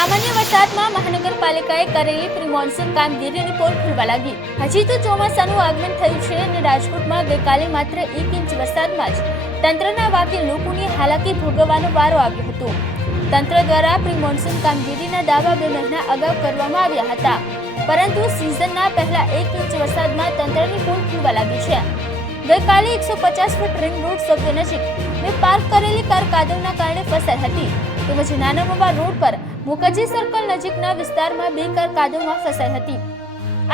સામાન્ય વરસાદમાં મહાનગરપાલિકાએ કરેલી પ્રી મોન્સૂન કામગીરીની પોલ ખુલવા લાગી. હજી તો ચોમાસાનું આગમન થયું છે અને રાજકોટમાં ગઈકાલે માત્ર એક ઇંચ વરસાદમાં જ તંત્રના વાકે લોકોની હાલાકી ભોગવવાનો વારો આવ્યો હતો. તંત્ર દ્વારા પ્રી મોન્સૂન કામગીરીના દાવા બે મહિના અગાઉ કરવામાં આવ્યા હતા. પરંતુ સિઝનના પહેલા એક ઇંચ વરસાદમાં તંત્રની પોલ ખુલવા લાગી છે. ગઈકાલે એકસો પચાસ ફૂટ રિંગ રોડ સભ્ય નજીક મેં પાર્ક કરેલી કાર કાદવના કારણે ફસાઈ હતી. તેમજ નાના મવા રોડ પર મુખર્જી સર્કલ નજીકના વિસ્તારમાં બે કાર કાદવમાં ફસાઈ હતી.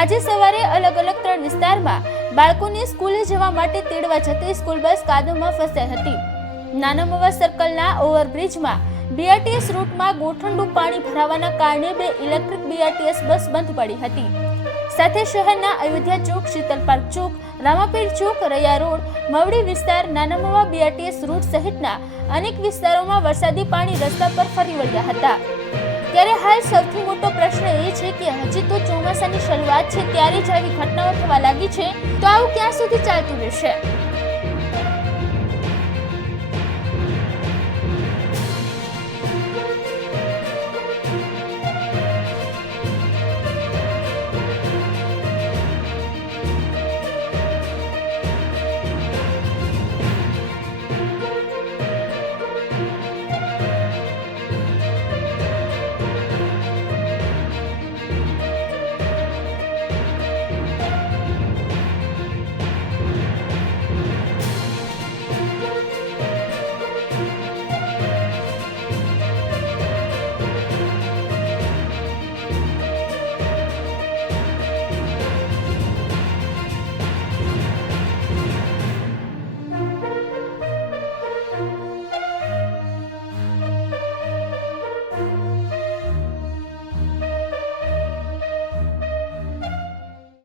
આજે સવારે અલગ અલગ ત્રણ વિસ્તારમાં બાળકોને સ્કૂલે જવા માટે તેડવા જતી સ્કૂલ બસ કાદવમાં ફસાઈ હતી. નાના મવા સર્કલના ઓવરબ્રિજમાં બીઆરટીએસ રૂટમાં ગોઠણનું પાણી ભરાવાના કારણે બે ઇલેક્ટ્રિક બીઆરટીએસ બસ બંધ પડી હતી. સાથે શહેરના અયોધ્યા ચોક, શીતલ ચોક, રામાપીર ચોક, રૈયા રોડ, મવડી વિસ્તાર, નાનામવા બીઆરટીએસ રૂટ સહિતના અનેક વિસ્તારોમાં વરસાદી પાણી રસ્તા પર ફરી વળ્યા હતા. ત્યારે હાલ સૌથી મોટો પ્રશ્ન એ છે કે હજી તો ચોમાસાની શરૂઆત છે, ત્યારે જ આવી ઘટનાઓ થવા લાગી છે, તો આવું ક્યાં સુધી ચાલતું રહેશે?